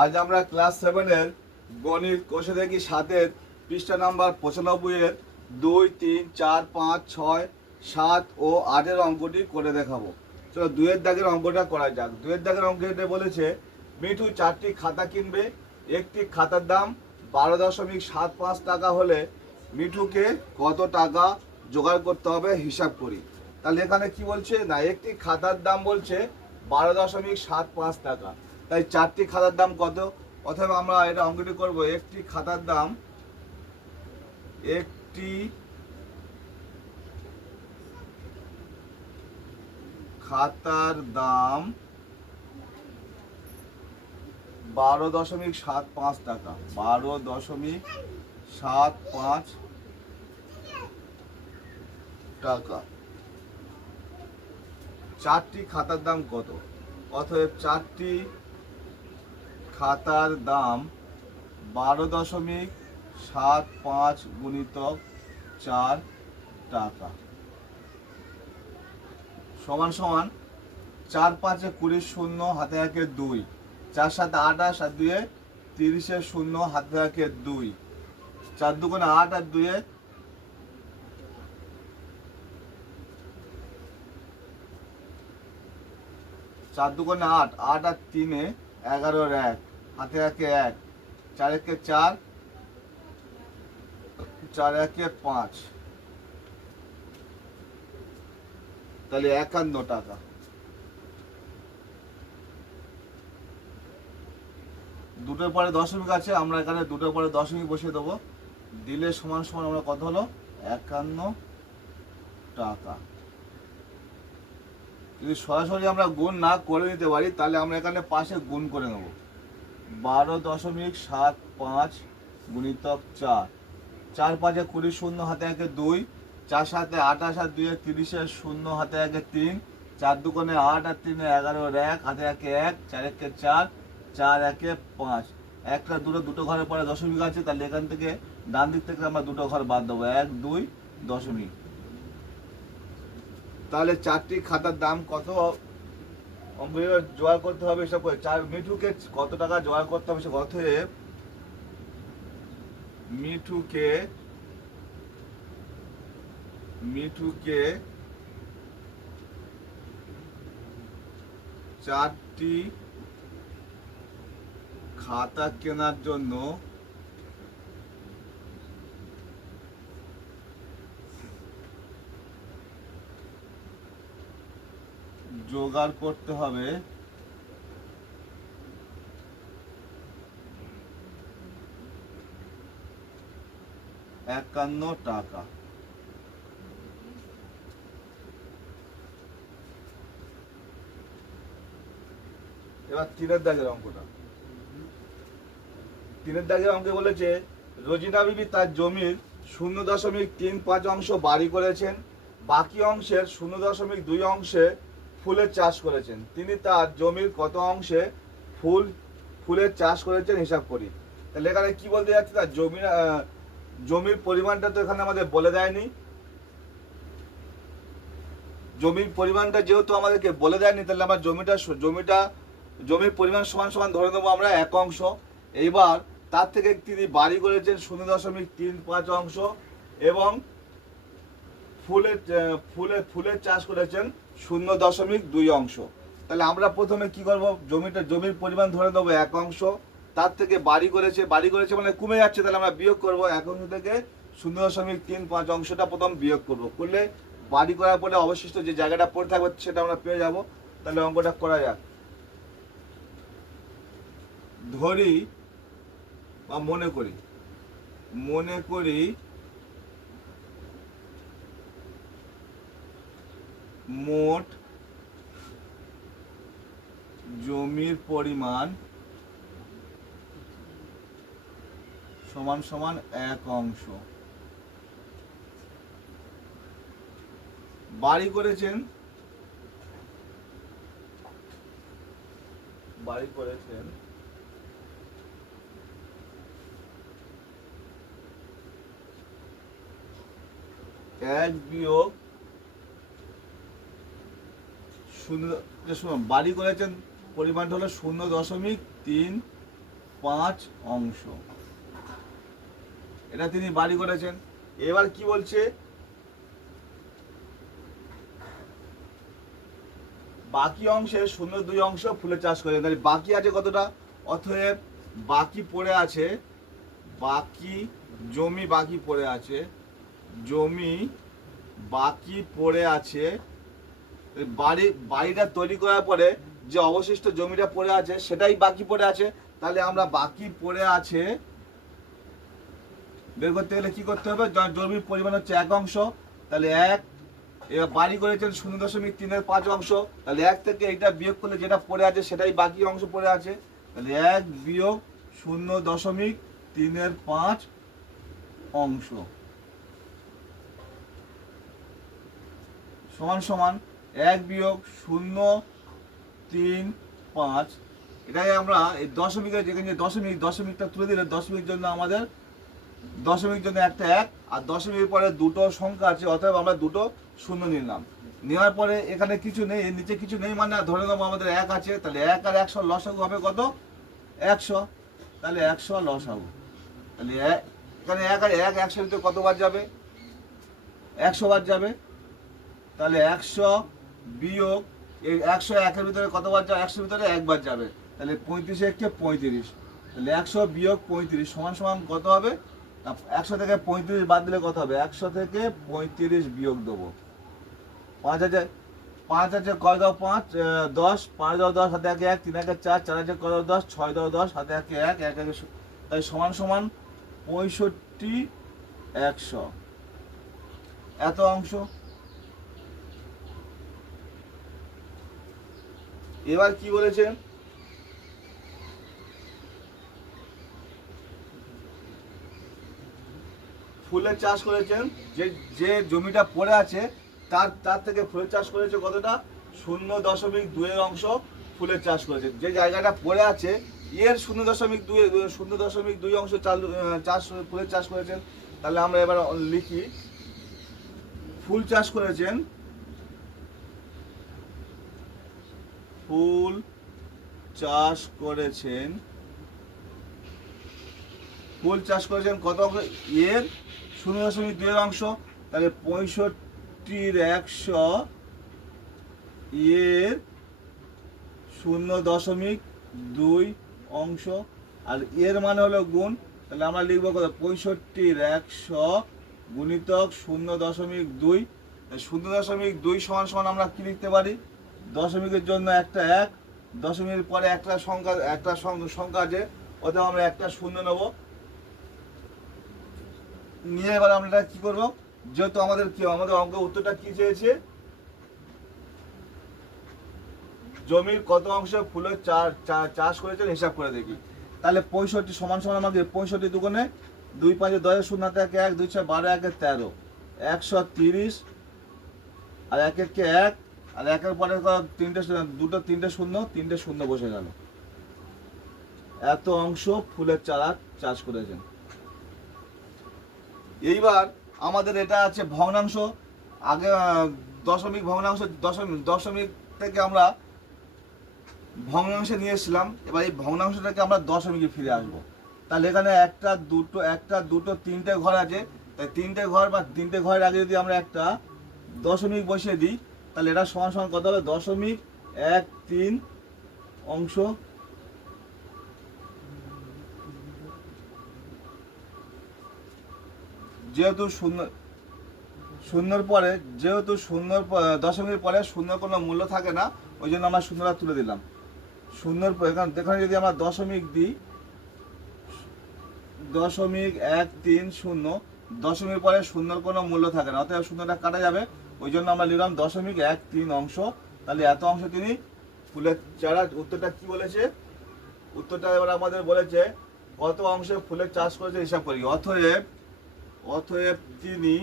আজ আমরা ক্লাস 7-এর গণিত কোষে দেখি 7-এর পৃষ্ঠা নাম্বার 95-এর 2, 3, 4, 5, 6, 7 ও 8-এর অঙ্কটি করে দেখাবো। চলো 2-এর দাগের অঙ্কটা করা যাক। 2-এর দাগের অঙ্কটা বলেছে মিঠু 4টি খাতা কিনবে, একটি খাতার দাম 12.75 টাকা হলে মিঠুকে কত টাকা জোগাড় করতে হবে হিসাব করি। তাহলে এখানে কি বলছে না, একটি খাতার দাম বলছে 12.75 টাকা, তাই 4টি খাতার দাম কত? অথবা আমরা এটা অঙ্কটি করব। একটি খাতার দাম 12.75 টাকা। 12.75 টাকা। 4টি খাতার দাম কত? অতএব 4টি খাতার দাম 12.75 গুণিতক 4 টাকা সমান সমান 4 5 20 শূন্য হাতে থাকে 2, 4 7 28 আর 2 30 শূন্য হাতে থাকে 2, 4 2 8 আর 2 4 2 8, 8 আর 3 11 1 হাতে থাকে 1, 4 1 4, 4 1 5, তাহলে 51 টাকা। দুটোর পরে দশমিক আছে, আমরা এখানে দুটোর পরে দশমিক বসিয়ে দেবো, দিলে সমান সমান আমরা কত হলো 51 টাকা। যদি সরাসরি আমরা গুণ না করে নিতে পারি তাহলে আমরা এখানে পাশে গুণ করে নেব। 12.75 গুণিতক 4, 4 5 20 শূন্য হাতে থাকে 2, 4 7 28 আর 2 30 শূন্য হাতে থাকে 3, 4 2 8 আর 3 11 1 হাতে থাকে 1, 4 1 4, 4 1 5, একটা দুটো ঘরের পরে দশমিক আছে, তাহলে এখান থেকে ডান দিক থেকে আমরা দুটো ঘর বাদ দেবো, 1 2 দশমিক। তাহলে 4টি খাতার দাম কত জোগাড় করতে হবে সব করে। মিঠুকে কত টাকা জোগাড় করতে হবে সে অতএব মিঠুকে 4টি খাতা কেনার জন্য জোগাড় করতে হবে 51 টাকা। এবার 3-এর দাগের অঙ্কটা। 3-এর দাগের অঙ্কে বলেছে রোজিনা বিবি তার জমির 0.35 অংশ বাড়ি করেছেন, বাকি অংশের 0.2 অংশে ফুলের চাষ করেছেন। তিনি তার জমির কত অংশে ফুলের চাষ করেছেন হিসাব করি। তাহলে এখানে কি বলতে যাচ্ছে, তার জমির পরিমাণটা তো এখানে আমাদের বলে দেয়নি। জমির পরিমাণটা যেহেতু আমাদেরকে বলে দেয়নি, তাহলে আমরা জমির পরিমাণ সমান সমান ধরে নেবো আমরা 1 অংশ। এইবার তার থেকে তিনি বাড়ি করেছেন 0.35 অংশ এবং ফুলের চাষ করেছেন 0.2 অংশ। তাহলে আমরা প্রথমে কি করব, জমির পরিমাণ ধরে নেবো 1 অংশ, তার থেকে বাড়ি করেছে মানে কমে যাচ্ছে, তাহলে আমরা বিয়োগ করব 1 অংশ থেকে 0.35 অংশটা প্রথম বিয়োগ করব। করলে বাড়ি করার পরে অবশিষ্ট যে জায়গাটা পড়ে থাকবে সেটা আমরা পেয়ে যাব। তাহলে অঙ্কটা করা যাক। ধরি বা মনে করি মোট জমির পরিমাণ সমান সমান 1 অংশ। বাড়ি করেছেন 1 বিয়োগ 0, বাড়ি করেছেন পরিমাণটা হলো 0.3 5 অংশ। এটা তিনি বাড়ি করেছেন। এবার কি বলছে, বাকি অংশের 0.2 অংশ ফুলের চাষ করেছেন। তাহলে বাকি আছে কতটা? অতএব বাকি পড়ে আছে, বাকি জমি বাকি পড়ে আছে, জমি বাকি পড়ে আছে। বাড়িটা তৈরি করার পরে যে অবশিষ্ট জমিটা পড়ে আছে সেটাই বাকি পড়ে আছে। তাহলে আমরা বাকি পড়ে আছে বের করতে গেলে কি করতে হবে? জমির পরিমাণ হচ্ছে 1 অংশ, তাহলে 1। এবার বাড়ি করেছেন 0.3 অংশ, তাহলে 1 থেকে এটা বিয়োগ করলে যেটা পড়ে আছে সেটাই বাকি অংশ পড়ে আছে। তাহলে 1 বিয়োগ 0.3 অংশ সমান সমান 1 বিয়োগ 0.35। এটাই আমরা এই দশমিকের যেখানে দশমিকটা তুলে দিলে দশমিক জন্য আমাদের দশমিক জন্য একটা 1, আর দশমিকের পরে দুটো সংখ্যা আছে, অতএব আমরা দুটো শূন্য নিলাম। নেওয়ার পরে এখানে কিছু নেই, এর নিচে কিছু নেই, মানে ধরে নেবো আমাদের 1 আছে। তাহলে 1 আর 100 লসাগু হবে কত? 100। তাহলে 100 লসাগু। তাহলে এখানে 1 আর 1 100 ভিতরে কতবার যাবে? 100 বার যাবে। তাহলে 100 বিয়োগ এই 100 1-এর ভিতরে কতবার যাবে? 100 ভিতরে 1 বার যাবে। তাহলে 35 1 35। তাহলে 100 বিয়োগ 35 সমান সমান কত হবে? 100 থেকে 35 বাদ দিলে কত হবে? 100 থেকে 35 বিয়োগ দেবো। 5 আছে, 5 আছে কয় দাও 5 10, 5 দাও 10, হাতে 1 1, 3 1 4, 4 আছে কয় দাও 10, 6 দাও 10, হাতে 1 1, 1 1, তাই সমান সমান 65 100 এত অংশ। এবার কি বলেছে? ফুলের চাষ করেছেন, যে জমিটা পড়ে আছে তার থেকে ফুলের চাষ করেছে কতটা? 0.2 অংশ ফুলের চাষ করেছে। যে জায়গাটা পড়ে আছে এর 0.2 অংশ ফুলের চাষ করেছেন। তাহলে আমরা এবার লিখি, ফুল চাষ করেছেন, ফুল চাষ করেছেন, ফুল চাষ করেছেন কত অংশ? এর 0.2 অংশ। তাহলে 65 100 এর 0.2 অংশ, আর এর মানে হলো গুণ। তাহলে আমরা লিখবো কত? 65 100 গুণিতক 0.2। 0.2 সমান সমান আমরা কি লিখতে পারি? দশমিকের জন্য একটা 1, দশমিকের পরে একটা সংখ্যা আছে, অথবা আমরা একটা শূন্য নেব। নিয়ে এবার আমরা কি করব? যেহেতু আমাদের অঙ্ক উত্তরটা কি চেয়েছে? জমির কত অংশে ফুলের চাষ করেছেন হিসাব করে দেখি। তাহলে 65 সমান সমান আমাকে 65 দুগুণে 2 5 10 0 1 1 2 6 12 1 13 130, আর 1 1 1, আর 1-এর পরে তিনটে শূন্য বসে গেল। এত অংশ ফুলের চারা চাষ করেছেন। এইবার আমাদের এটা আছে ভগ্নাংশ। আগে দশমিক ভগ্নাংশ, দশমিক থেকে আমরা ভগ্নাংশে নিয়ে এসেছিলাম। এবার এই ভগ্নাংশটাকে আমরা দশমিকে ফিরে আসবো। তাহলে এখানে একটা দুটো তিনটে ঘর আছে, তাই তিনটে ঘর বা তিনটে ঘরের আগে যদি আমরা একটা দশমিক বসিয়ে দিই, তাহলে এটা সমান সমান কত হবে? 0.13 অংশ। যেহেতু শূন্যর পরে দশমিকের পরে শূন্যর কোনো মূল্য থাকে না, ওই জন্য আমরা শূন্যটা তুলে দিলাম। এখানে যদি আমরা দশমিক দিই 0.130, দশমিকের পরে শূন্যর কোনো মূল্য থাকে না, অতএব শূন্যটা কাটা যাবে, ওই জন্য আমরা লিখলাম 0.13 অংশ। তাহলে এত অংশ তিনি ফুলের চারা। উত্তরটা কি বলেছে? উত্তরটা এবার আমাদের বলেছে কত অংশে ফুলের চাষ করেছে হিসাব করি। অতএব তিনি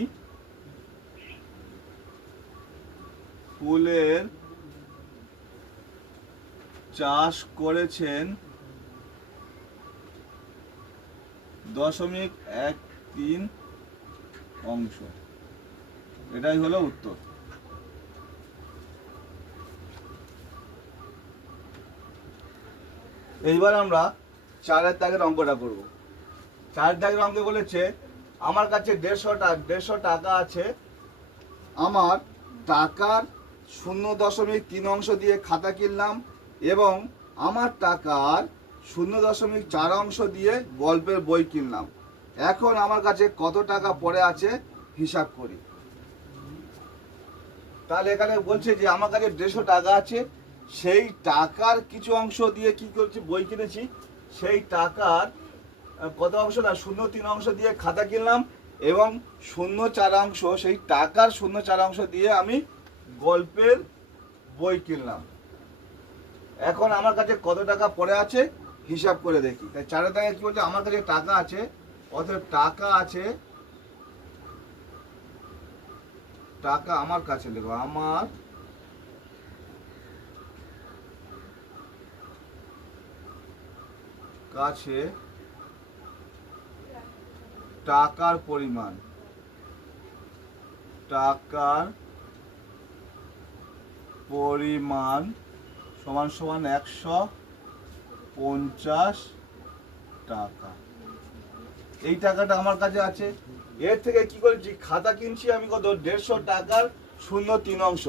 ফুলের চাষ করেছেন 0.13 অংশ। এটাই হলো উত্তর। এইবার আমরা 4 দাগের অঙ্কটা করব। 4 দাগের অঙ্কে বলেছে আমার কাছে 150 টাকা আছে, আমার টাকার 0.3 অংশ দিয়ে খাতা কিনলাম এবং আমার টাকার 0.4 অংশ দিয়ে গল্পের বই কিনলাম। এখন আমার কাছে কত টাকা পড়ে আছে হিসাব করি। তাহলে এখানে বলছে যে আমার কাছে 150 টাকা আছে, সেই টাকার কিছু অংশ দিয়ে কি করছি, বই কিনেছি। সেই টাকার কত অংশ না 0.3 অংশ দিয়ে খাতা কিনলাম এবং 0.4 অংশ, সেই টাকার 0.4 অংশ দিয়ে আমি গল্পের বই কিনলাম। এখন আমার কাছে কত টাকা পড়ে আছে হিসাব করে দেখি। তাই 4 দাগে কি বলছে, আমার কাছে টাকা আছে, অতএব টাকা আছে, টাকা আমার কাছে লিখো, আমার কাছে টাকার পরিমাণ, টাকার পরিমাণ সমান সমান 150 টাকা। এই টাকাটা আমার কাছে আছে। এর থেকে কি করেছি, খাতা কিনছি আমি কত, 150 টাকার 0.3 অংশ।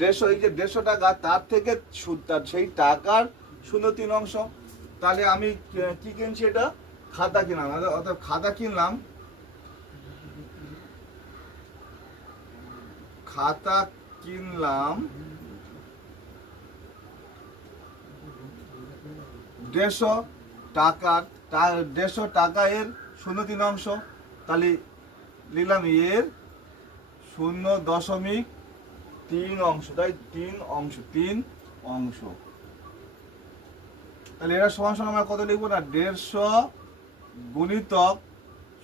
150, এই যে 150 টাকা, তার থেকে সেই টাকার 0.3 অংশ। তাহলে আমি কি কিনছি, এটা খাতা কিনলাম, অর্থাৎ খাতা কিনলাম, খাতা কিনলাম 150 টাকার, 150 টাকা এর 0.3 অংশ, তাহলে লিখলাম এর 0.3 অংশ, তাই 3 অংশ, 3 অংশ। তাহলে এটা সমান সমান আমরা কত লিখবো না, 150 গুণিতক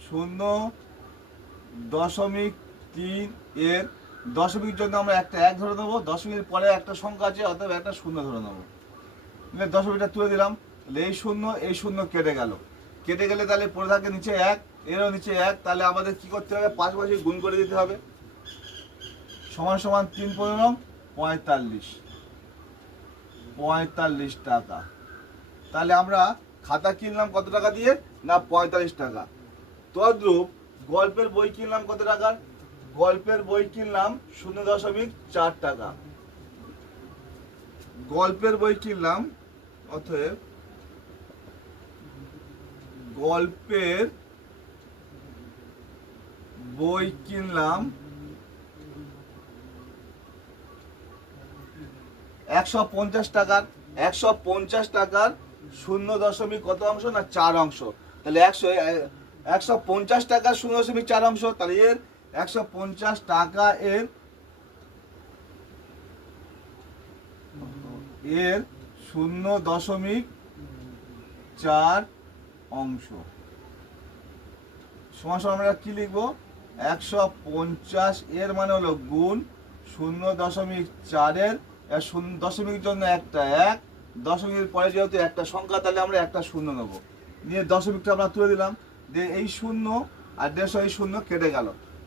0.3 এর দশমিক জন্য আমরা একটা 1 ধরে নেবো, দশমিকের পরে একটা সংখ্যা আছে, অতএব একটা 0 ধরে নেবো। দশমিকটা তুলে দিলাম, তাহলে এই শূন্য কেটে গেল, কেটে গেলে তাহলে পড়ে থাকে নিচে 1, এরও নিচে 1, তাহলে আমাদের কি করতে হবে, পাশাপাশি গুণ করে দিতে হবে। সমান সমান 3 × 15 45 টাকা। তাহলে আমরা খাতা কিনলাম কত টাকা দিয়ে না, 45 টাকা। তদ্রূপ গল্পের বই কিনলাম কত টাকার, গল্পের বই কিনলাম 0.4 টাকা। গল্পের বই কিনলাম, অতএব গল্পের বই কিনলাম 150 টাকার, 150 টাকার 0. কত অংশ না 4 অংশ। তাহলে 150 টাকার 0.4 অংশ, তাহলে এর 150 টাকা এর 0.4 অংশ সমান সমান আমরা কি লিখবো, 150 এর মানে হলো গুণ 0.4 এর দশমিক জন্য একটা 1, দশমিকের পরে যেহেতু একটা সংখ্যা, তাহলে আমরা একটা 0 নেবো, নিয়ে দশমিকটা আমরা তুলে দিলাম, দিয়ে এই 0 আর 150, এই 0 কেটে গেল,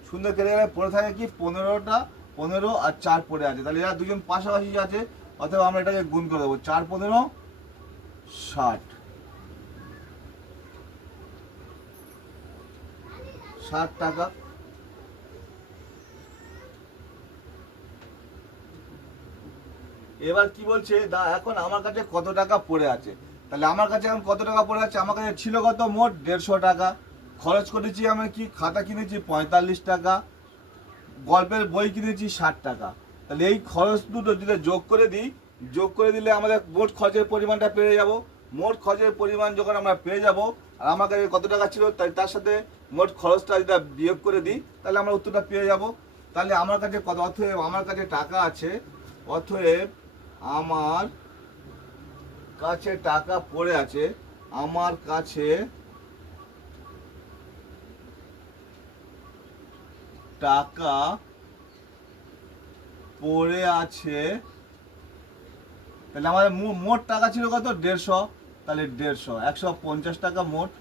0 কেটে গেলে পড়ে থাকে কি 15টা, 15 আর 4 পড়ে আছে, তাহলে এরা দুজন পাশাপাশি আছে, অথবা আমরা এটাকে গুণ করে দেবো, 4 15 60 টাকা। এবার কি বলছে, এখন আমার কাছে কত টাকা পড়ে আছে। তাহলে আমার কাছে এখন কত টাকা পড়ে আছে, আমার কাছে ছিল কত, মোট 150 টাকা। খরচ করেছি আমি কি, খাতা কিনেছি 45 টাকা, গল্পের বই কিনেছি 60 টাকা। তাহলে এই খরচ দুটো যদি যোগ করে দিই, যোগ করে দিলে আমাদের মোট খরচের পরিমাণটা পেয়ে যাব। মোট খরচের পরিমাণ যখন আমরা পেয়ে যাব, আর আমার কাছে কত টাকা ছিল, তাই তার সাথে মোট খরচটা যদি বিয়োগ করে দিই, তাহলে আমরা উত্তরটা পেয়ে যাব। তাহলে আমার কাছে কত, অতএব আমার কাছে টাকা আছে, অতএব আমার কাছে টাকা পড়ে আছে, আমার কাছে টাকা পড়ে আছে, তাহলে আমাদের মোট টাকা ছিল কত, 150, তাহলে 150 টাকা মোট,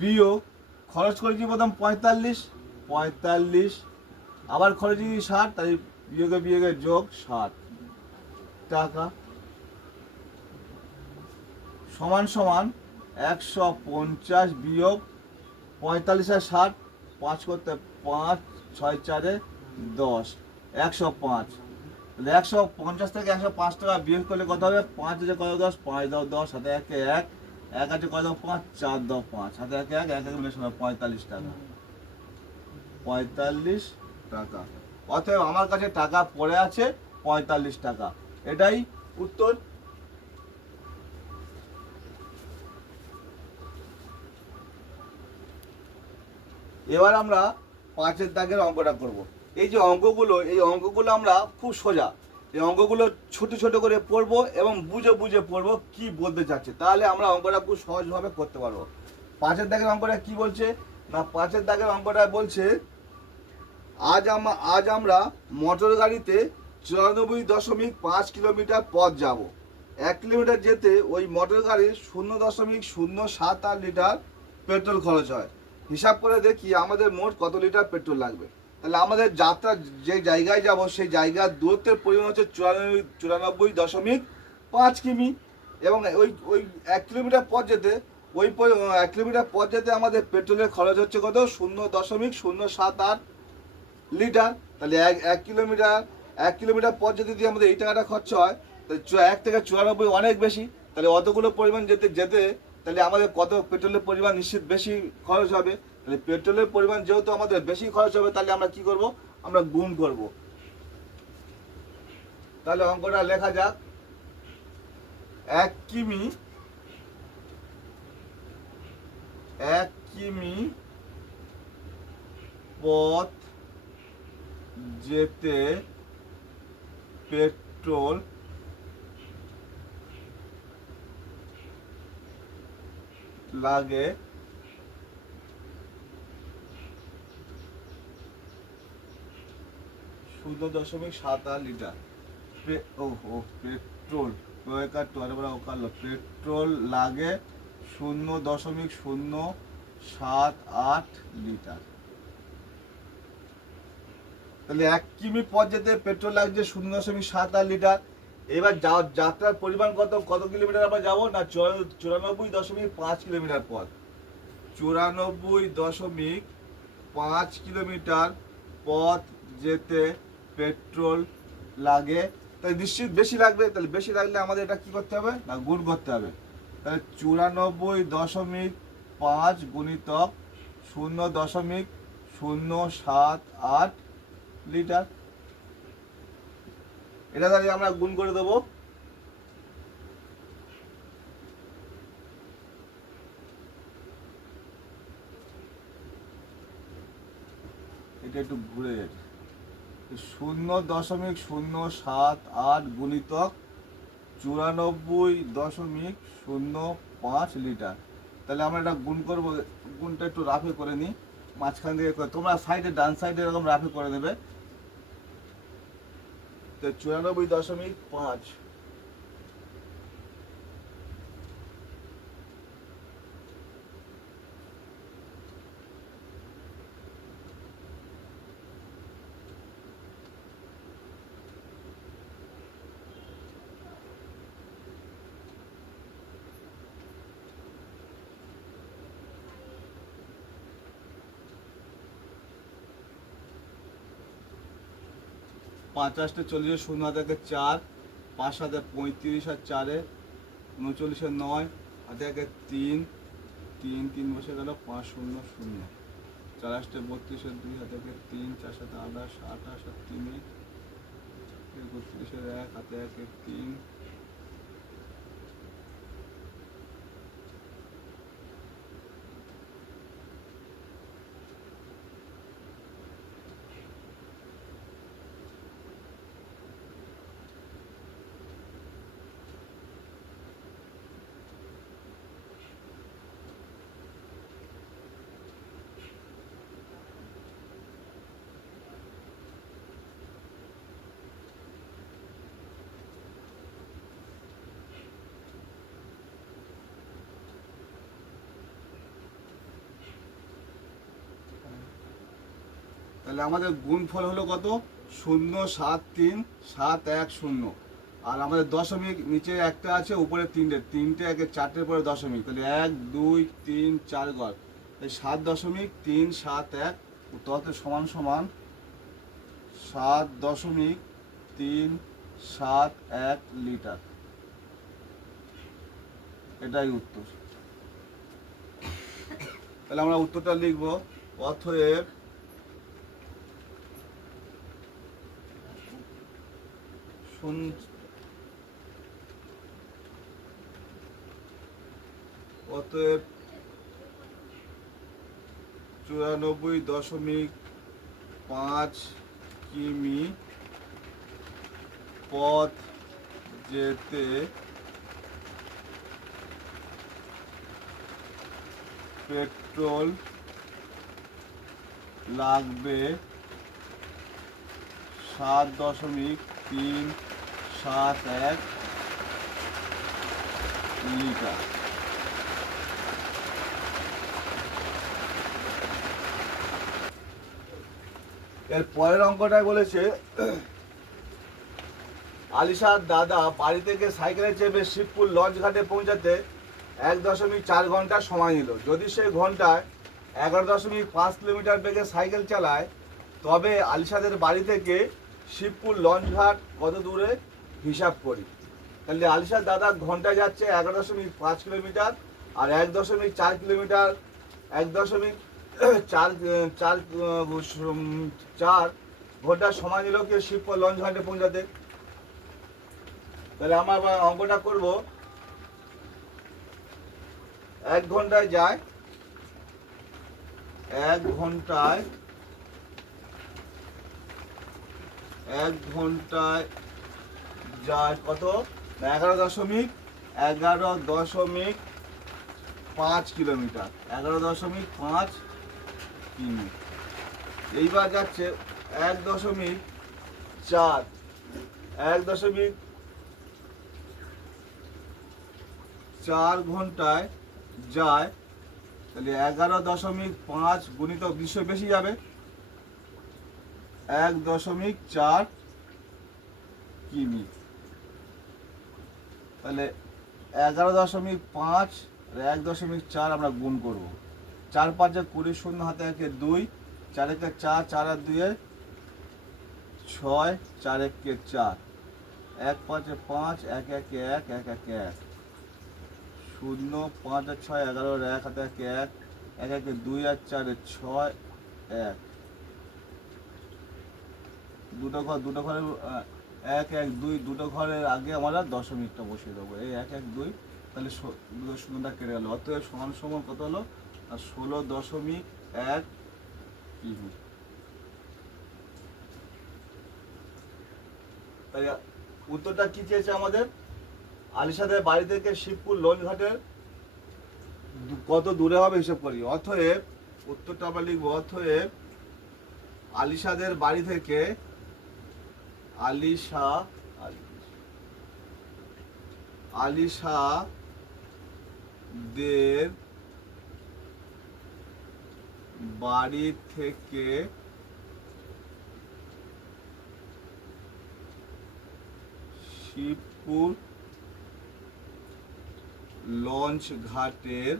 বিয়োগ খরচ করেছি প্রথম 45, আবার খরচ করেছি 60, তাই বিয়োগে যোগ 60 টাকা সমান সমান 150 বিয়োগ 45 আর 60, 5 করতে 5, 6 4 10, 105। তাহলে 150 থেকে 105 টাকা বিয়োগ করলে কত হবে? 5 যে কত 10, 5 দাও 10, হাতে 1 1, 1 আছে কত 5, 4 দাও 5, হাতে 1 1, 1 মিলে 45 টাকা, 45 টাকা। অতএব আমার কাছে টাকা পড়ে আছে 45 টাকা। এটাই উত্তর। এবার আমরা 5-এর দাগের অঙ্কটা করব। এই যে অঙ্কগুলো আমরা খুব সোজা। এই অঙ্কগুলো ছোট ছোট করে পড়বো এবং বুঝে বুঝে পড়বো কি বলতে চাচ্ছে, তাহলে আমরা অঙ্কটা খুব সহজভাবে করতে পারবো। 5-এর দাগের অঙ্কটা কি বলছে না, 5-এর দাগের অঙ্কটা বলছে আজ আমরা মোটর গাড়িতে 94.5 কিলোমিটার পথ যাব। 1 কিলোমিটার যেতে ওই মোটর গাড়ির 0.078 লিটার পেট্রোল খরচ হয়। হিসাব করে দেখি আমাদের মোট কত লিটার পেট্রোল লাগবে। তাহলে আমাদের যাত্রা যে জায়গায় যাব সেই জায়গার দূরত্বের পরিমাণ হচ্ছে 94.5 কিমি, এবং ওই 1 কিলোমিটার পথ যেতে 1 কিলোমিটার পথ যেতে আমাদের পেট্রোলের খরচ হচ্ছে কত? 0.078 লিটার। তাহলে এক কিলোমিটার পথ যেতে দিয়ে আমাদের এই টাকাটা খরচা হয়, তাহলে 1 থেকে 94 অনেক বেশি। তাহলে অতগুলো পরিমাণ যেতে তাহলে আমাদের কত পেট্রোলের পরিমাণ নিশ্চিত বেশি খরচ হবে। তাহলে পেট্রোলের পরিমাণ যেহেতু আমাদের বেশি খরচ হবে, তাহলে আমরা কি করব? আমরা গুণ করব। তাহলে অঙ্কটা লেখা যাক। 1 কিমি পথ যেতে পেট্রোল লাগে 0.78 লিটার। পেট্রোল লাগে 0.078 লিটার। তাহলে 1 কিমি পথ যেতে পেট্রোল লাগছে 0.78 লিটার। এবার যাত্রার পরিমাণ কত কিলোমিটার আমরা যাবো না? 94.5 কিলোমিটার পথ। 94.5 কিলোমিটার পথ যেতে পেট্রোল লাগে। তাই নিশ্চিত বেশি লাগবে। তাহলে বেশি লাগলে আমাদের এটা কি করতে হবে না, গুণ করতে হবে। তাহলে 94.5 গুণিতক 0.078 লিটার, এটা তাহলে আমরা গুণ করে দেবো। এটা একটু ঘুরে যাচ্ছে। 0.078 গুণিতক 94.05 লিটার। তাহলে আমরা এটা গুণ করবো। গুণটা একটু রাফে করে নিই, মাঝখান দিয়ে তোমরা সাইডে ডান সাইডে এরকম রাফে করে দেবে। তো 94.5 50 40 শূন্য হাতে 4, 5 হাতে 35 আর 4 39 9 হাতে 3 3 3 বসে গেল 5 0 0 4 32 2 হাতে 3 4 7 28 28 আর 3 32 1 হাতে 3। তাহলে আমাদের গুণফল হলো কত? 073 710। আর আমাদের দশমিক নিচে একটা আছে, উপরে তিনটে, তিনটে একে চারটের পরে দশমিক, তাহলে 1 2 3 4 ঘর, তাই 7.371 উত্তর সমান সমান 7.371 লিটার। এটাই উত্তর। তাহলে আমরা উত্তরটা লিখব, অতএব অতএব 94.5 কিমি পথ যেতে পেট্রোল লাগবে 7.371 লিটার। এর পরের অঙ্কটায় বলেছে, আলিশার দাদা বাড়ি থেকে সাইকেলে চেপে শিবপুর লঞ্চ ঘাটে পৌঁছাতে 1.4 ঘন্টা সময় নিল। যদি সে ঘন্টায় 11.5 কিলোমিটার বেগে সাইকেল চালায়, তবে আলিশাদের বাড়ি থেকে শিবপুর লঞ্চ ঘাট কত দূরে হিসাব করি। তাহলে আলিশার দাদা ঘন্টায় যাচ্ছে 11.5 কিলোমিটার, আর 1.4 কিলোমিটার 1.4 ঘন্টার সময় নিল কি শিবপুর লঞ্চ ঘাটে পৌঁছাতে। তাহলে আমরা অঙ্কটা করব, 1 ঘন্টায় যায়, 1 ঘন্টায় যায় কত, 11.5 কিলোমিটার, 11.5 কিমি। এইবার যাচ্ছে 1.4 ঘন্টায় যায়, তাহলে 11.5 গুণিত নিশ্চয় বেশি যাবে, 1.4 কিমি। তাহলে 11.5 আর 1.4 আমরা গুণ করব, 4 5 20, শূন্য হাতে একে 2, 4 একে 4, 4 আর 2 6, 4 একে 4, 1 5 5, 1 1 1, 1 1 1, 0 5 আর 6 11, 1 হাতে একে 1, 1 1 2 আর 4 6, 1 দুটো ঘরের 1 1 2 দুটো ঘরের আগে আমরা দশমিকটা বসিয়ে দেবো, এই 1 1 2, তাহলে দুটো শূন্যটা কেটে গেল, অতএব সমান সমান কত হলো, আর 16.1 কিমি। তাই উত্তরটা কি চেয়েছে আমাদের, আলিশাদের বাড়ি থেকে শিবপুর লঞ্চ ঘাটের কত দূরে হবে হিসাব করি। অতএব উত্তরটা আমরা লিখবো, অতএব আলিশাদের বাড়ি থেকে আলিশাদের বাড়ি থেকে শিবপুর লঞ্চ ঘাটের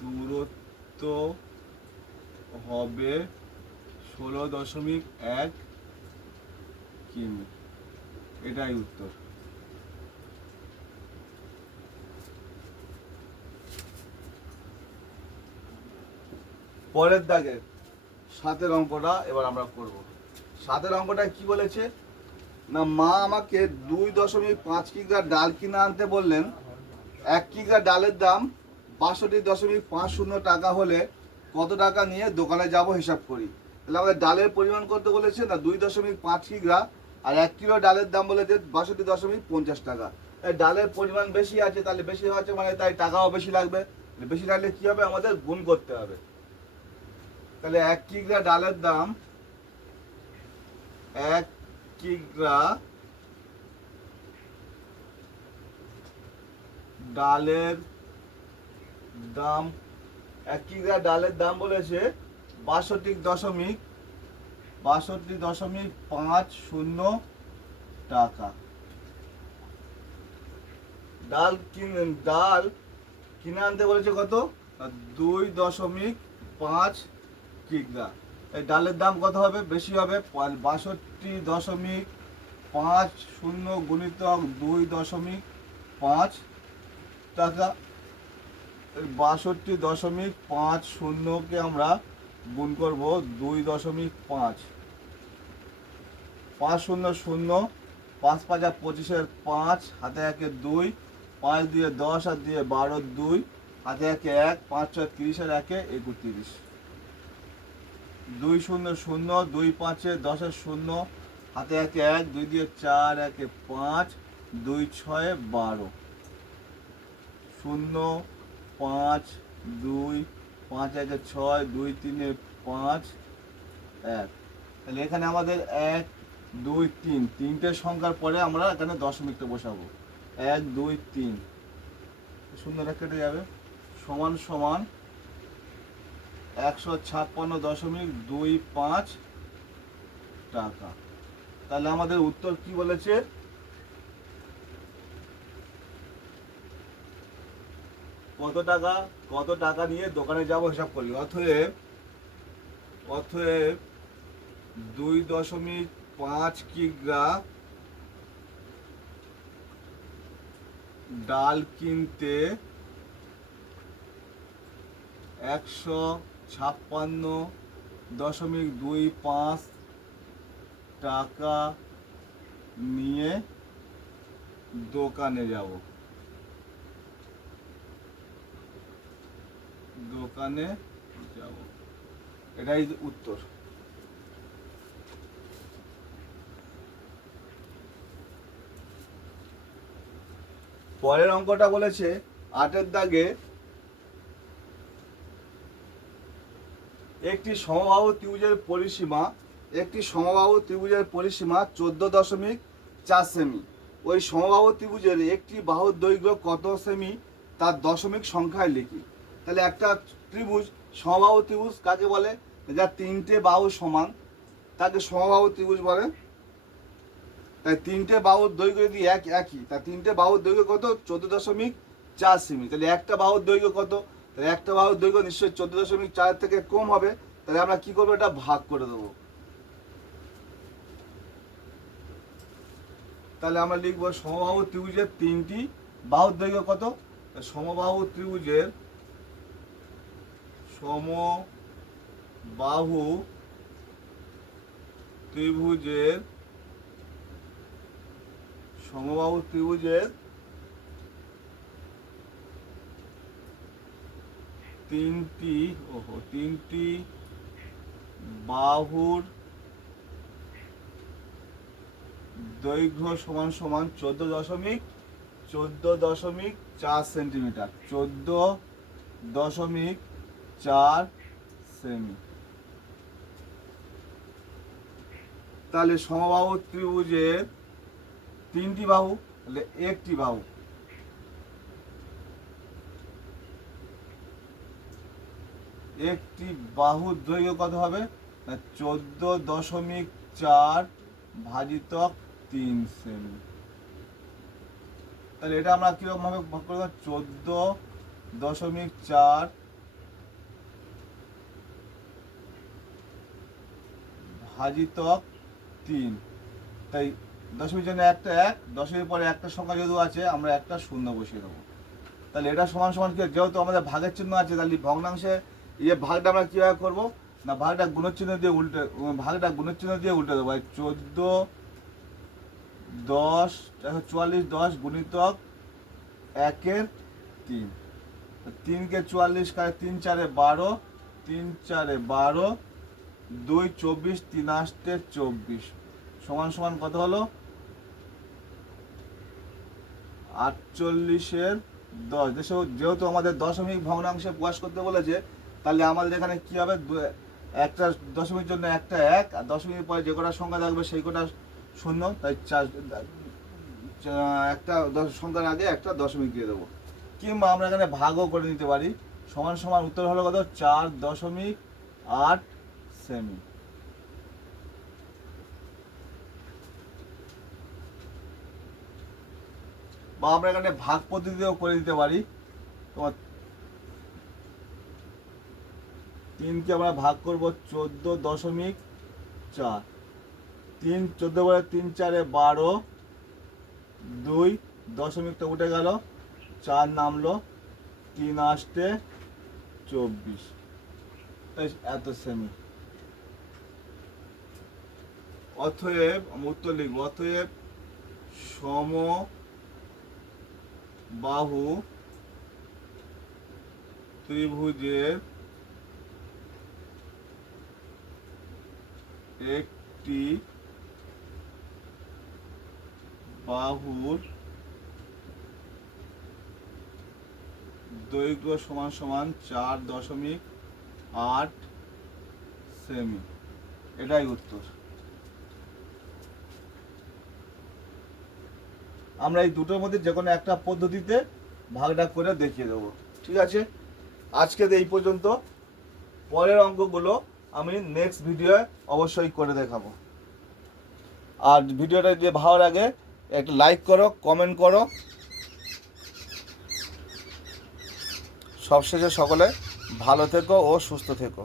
দূরত্ব হবে 16.1 কিমি। এটাই উত্তর। পরের দাগে 7 অঙ্কটা এবার আমরা করব। 7 অঙ্কটা কি বলেছে না, মা আমাকে 2.5 কিগ্রা ডাল কিনে আনতে বললেন। 1 কিগ্রা ডালের দাম 62.50 টাকা হলে কত টাকা নিয়ে দোকানে যাব হিসাব করি। তাহলে আমাদের ডালের পরিমাণ করতে বলেছে না 2.5 কিগ্রা, আর 1 কিলো ডালের দাম বলেছে 62.50 টাকা। ডালের পরিমাণ বেশি আছে, তাহলে বেশি হচ্ছে মানে তাই টাকাও বেশি লাগবে। বেশি লাগলে কি হবে, আমাদের গুণ করতে হবে। তাহলে 1 কিগ্রা ডালের দাম, 1 কিগ্রা ডালের দাম, 1 কিগ্রা ডালের দাম বলেছে 62.50 62.50 টাকা। ডাল কিনে আনতে বলেছে কত? 2.5 কিগ্রা। এই ডালের দাম কত হবে? বেশি হবে, 62.50 গুণিতক 2.5 টাকা। 62.50কে আমরা গুণ করব 2.5, 5 শূন্য শূন্য, 5 5 25, 5 হাতে একে 2, 5 দিয়ে 10 আর দিয়ে 12, 2 হাতে একে 1, 5 6 30 আর একে 31, 2 0 0, 2 5 10 0 হাতে একে 1, 2 দিয়ে 4 একে 5, 2 6 12, 0 5 2 5 একে 6, 2 3 5 1। তাহলে এখানে আমাদের 1 2 3 তিনটে সংখ্যার পরে আমরা এখানে দশমিকটা বসাবো। 1 2 3 শূন্য কেটে যাবে, সমান সমান 156.25 টাকা। তাহলে আমাদের উত্তর কি বলেছে? কত টাকা নিয়ে দোকানে যাব হিসাব করি। অতএব 2.5 কিগ্রা ডাল কিনতে 156.25 টাকা নিয়ে দোকানে যাব। এটাই উত্তর। পরের অঙ্কটা বলেছে 8 দাগে একটি সমবাহু ত্রিভুজের পরিসীমা 14.4 সেমি। ওই সমবাহু ত্রিভুজের একটি বাহুর দৈর্ঘ্য কত সেমি তার দশমিক সংখ্যায় লিখি। তাহলে একটা সমবাহু ত্রিভুজ কাকে বলে? যার তিনটে বাহু সমান তাকে সমবাহু ত্রিভুজ বলে। তাই তিনটে বাহুর দৈর্ঘ্য যদি একই, তা তিনটে বাহুর দৈর্ঘ্য কত? 14.4 সেমি। তাহলে একটা বাহুর দৈর্ঘ্য কত? তাহলে একটা বাহুর দৈর্ঘ্য নিশ্চয়ই 14.4 থেকে কম হবে। তাহলে আমরা কি করবো? এটা ভাগ করে দেবো। তাহলে আমরা লিখবো সমবাহু ত্রিভুজের তিনটি বাহুর দৈর্ঘ্য কত? সমবাহু ত্রিভুজের তিনটি বাহুর দৈর্ঘ্য সমান সমান 14.4 সেন্টিমিটার, 14.4 সেমি। তাহলে সমবাহু ত্রিভুজের তিনটি বাহু, তাহলে একটি বাহুর দৈর্ঘ্য কত হবে? 14.4 ভাজিতক 3 সেমি। তাহলে এটা আমরা কিরকম ভাবে ভাগ করব? 14.4 ভাজিতক 3। তাই দশমিক জন্য একটা 1, দশমিকের পরে একটা সংখ্যা যেহেতু আছে আমরা একটা শূন্য বসিয়ে দেবো। তাহলে এটা সমান সমান কি? যেহেতু আমাদের ভাগের চিহ্ন আছে, তাহলে ভগ্নাংশে ভাগটা আমরা কিভাবে করবো না, ভাগটা গুণের চিহ্ন দিয়ে উল্টে দেবো। 44 গুণিতক 1/3। 3কে 44 কাটে 3 4 12, 3 4 12, 2 24, 3 8 24 সমান সমান কত হলো? 48/10। যেহেতু আমাদের দশমিক ভগ্নাংশে প্রকাশ করতে বলেছে, তাহলে আমাদের এখানে কি হবে? একটা দশমিকের জন্য একটা 1, আর দশমিকের পরে যে কটা সংখ্যা থাকবে সেই কটা শূন্য। তাই একটা সংখ্যার আগে একটা দশমিক দিয়ে দেবো। কিংবা আমরা এখানে ভাগও করে নিতে পারি। সমান সমান উত্তর হলো কত? 4.8 সেমি। বা আমরা এখানে ভাগ পদ্ধতিতেও করে দিতে পারি। তোমার 3কে আমরা ভাগ করব 14.4, 3 14 বলে 3 4 12, 2 দশমিকটা উঠে গেল, 4 নামলো, 3 আসতে 24, এত সেমি। অতএব আমি উত্তর লিখব, অতএব সমবাহু ত্রিভুজের একটি বাহুর দৈর্ঘ্য সমান সমান 4.8 সেমি। এটাই উত্তর। আমরা এই দুটোর মধ্যে যে কোনো একটা পদ্ধতিতে ভাগটা করে দেখিয়ে দেবো। ঠিক আছে, আজকে এই পর্যন্ত। পরের অঙ্কগুলো আমি নেক্সট ভিডিওয়ে অবশ্যই করে দেখাবো। আর ভিডিওটা যদি ভালো লাগে একটা লাইক করো, কমেন্ট করো। সবশেষে সকলে ভালো থেকো ও সুস্থ থেকো।